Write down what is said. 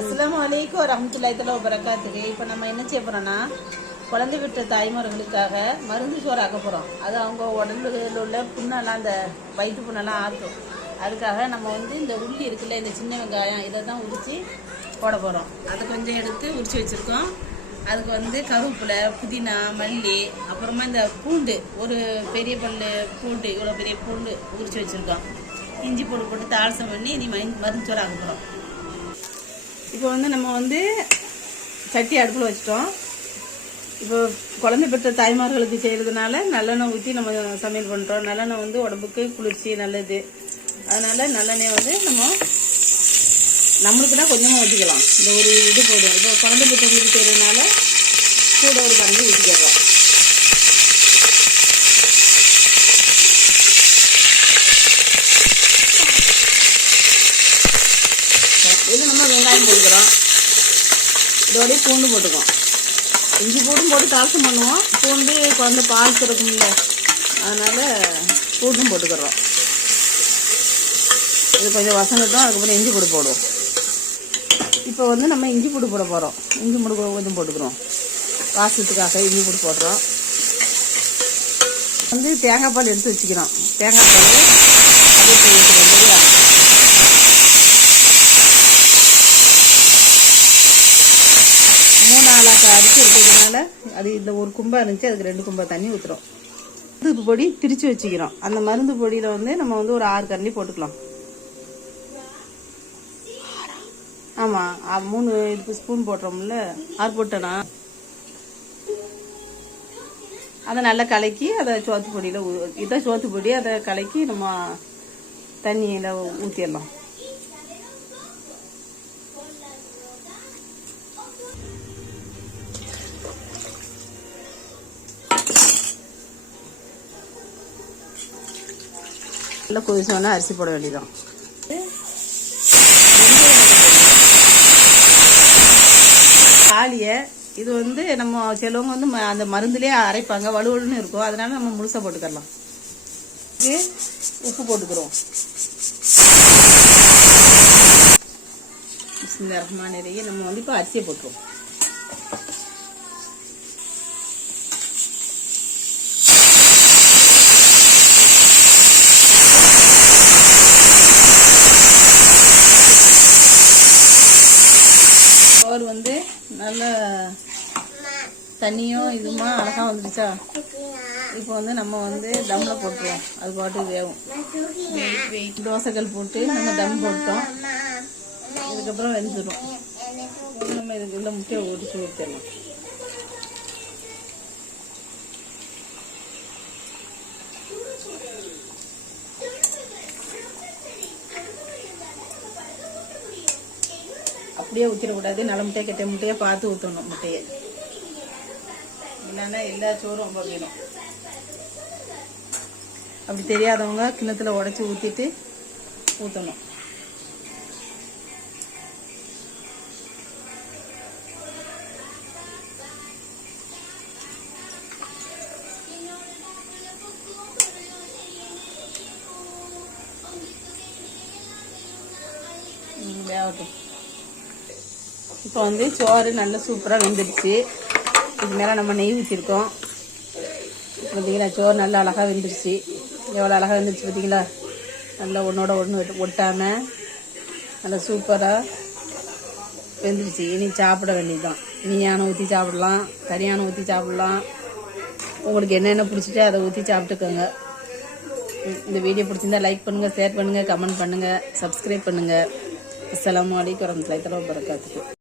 அஸ்ஸலாமு அலைக்கும் வரஹ்மத்துல்லாஹி தஆலா வபரகாத்துஹு. இப்போ நம்ம என்ன செய்ய போறோம்னா, குழந்தை விட்ட தாய்மார்களுக்காக மருந்து சோறு ஆக்க போகிறோம். அது அவங்க உடம்புல உள்ள புண்ணெல்லாம், அந்த வயிற்று புண்ணெல்லாம் ஆற்றும். அதுக்காக நம்ம வந்து இந்த உள்ளி இருக்குல்ல, இந்த சின்ன வெங்காயம், இதை தான் உரித்து போட போகிறோம். அதை கொஞ்சம் எடுத்து உரித்து வச்சுருக்கோம். அதுக்கு வந்து கருவேப்பிலை, புதினா, மல்லி, அப்புறமா இந்த பூண்டு, ஒரு பெரிய பல்லு பூண்டு, இவ்வளோ பெரிய பூண்டு உரித்து வச்சுருக்கோம். இஞ்சி பூண்டு போட்டு தாளசம் பண்ணி இனி மருந்து சோறு ஆக்க போகிறோம். இப்போ வந்து நம்ம வந்து சட்டி அடுப்பில் வச்சிட்டோம். இப்போ குழந்தை பெற்ற தாய்மார்களுக்கு செய்கிறதுனால நல்லெண்ணெய் ஊற்றி நம்ம சமையல் பண்ணுறோம். நல்லெண்ணெய் வந்து உடம்புக்கு குளிர்ச்சி நல்லது. அதனால் நல்லெண்ணெய் வந்து நம்மளுக்கு தான் கொஞ்சமாக ஊற்றிக்கலாம். இந்த ஒரு இது போதும். இப்போ குழந்தை பெற்றவங்களுக்கு செய்கிறதுனால கூட ஒரு பங்கு ஊற்றிக்கிறோம். இது நம்ம வெங்காயம் போட்டுக்கிறோம். இதோடய பூண்டு போட்டுக்குவோம். இஞ்சி பூண்டும் போட்டு தாளசம் பண்ணுவோம். பூண்டு குழந்தை பால் சுரக்கும்ல, அதனால் பூண்டும் போட்டுக்கிறோம். இது கொஞ்சம் வசங்கட்டும். அதுக்கப்புறம் இஞ்சி பூடு போடுவோம். இப்போ வந்து நம்ம இஞ்சி பூடு போட போகிறோம். இஞ்சி பூடு கொஞ்சம் போட்டுக்கிறோம். வாசத்துக்காக இஞ்சி பூடு போடுறோம். வந்து தேங்காய் பால் எடுத்து வச்சுக்கிறோம். தேங்காய் பால் அதே ஊற்றுறோம். சரியா? 3 ஆளாக்க அரிசி எடுத்ததுனால அது இந்த ஒரு கும்பா இருந்துச்சு, அதுக்கு 2 கும்பா தண்ணி ஊற்றுறோம். மருந்து பொடி திரிச்சு வச்சுக்கிறோம். அந்த மருந்து பொடியில் வந்து நம்ம வந்து ஒரு 6 கரண்டி போட்டுக்கலாம். ஆமாம், 3 ஸ்பூன் போட்டுறோம்ல, 6 போட்டோன்னா அதை நல்லா கலக்கி அதை சோத்து பொடியில் இதான் சோத்து பொடி, அதை கலக்கி நம்ம தண்ணியில் ஊற்றிடலாம். நல்லா கொதிச்சோன்னா அரிசி போட வேண்டியதான். தாலியை இது வந்து நம்ம சிலவங்க வந்து அந்த மருந்துலேயே அரைப்பாங்க, வலுவலுன்னு இருக்கும். அதனால நம்ம முழுசாக போட்டுக்கலாம். இது உப்பு போட்டுக்கிறோம். பிஸ்மில்லாஹிர் நிறைய நம்ம வந்து இப்போ அரிசியை போட்டுருவோம். சோறு வந்து நல்ல தண்ணியும் இதுமா அழகாக வந்துடுச்சா. இப்போ வந்து நம்ம வந்து தம்மில் போட்டுருவோம். அது பாட்டு வேகும். தோசைகள் போட்டு நம்ம தம் போட்டோம். இதுக்கப்புறம் வெந்துடும். நம்ம இதுக்கு உள்ள முட்டையை ஓடிச்சு ஊற்றிடலாம். அப்படியே ஊற்றிடக்கூடாது. நல்ல முட்டையை கெட்ட முட்டையை பார்த்து ஊற்றணும். முட்டையை இல்லைன்னா எல்லா சோறும் ரொம்ப வேணும். அப்படி தெரியாதவங்க கிண்ணத்தில் உடச்சி ஊற்றிட்டு ஊற்றணும். வேகட்டும். இப்போ வந்து சோறு நல்லா சூப்பராக வெந்துடுச்சு. இது மேலே நம்ம நெய் ஊற்றிருக்கோம். பார்த்தீங்களா, சோறு நல்லா அழகாக வெந்துடுச்சு. எவ்வளோ அழகாக வெந்துடுச்சு பார்த்தீங்களா. நல்லா ஒன்றோட ஒன்று ஒட்டாமல் நல்லா சூப்பராக வெந்துடுச்சு. இனி சாப்பிட வேண்டியதுதான். யானை ஊற்றி சாப்பிடலாம், கறியானை ஊற்றி சாப்பிடலாம். உங்களுக்கு என்னென்ன பிடிச்சிட்டோ அதை ஊற்றி சாப்பிட்டுக்கோங்க. இந்த வீடியோ பிடிச்சிருந்தா லைக் பண்ணுங்கள், ஷேர் பண்ணுங்கள், கமெண்ட் பண்ணுங்கள், சப்ஸ்கிரைப் பண்ணுங்கள். அஸ்ஸலாமு அலைக்கும் வரஹ்மத்துல்லாஹி வபரகாத்துஹு.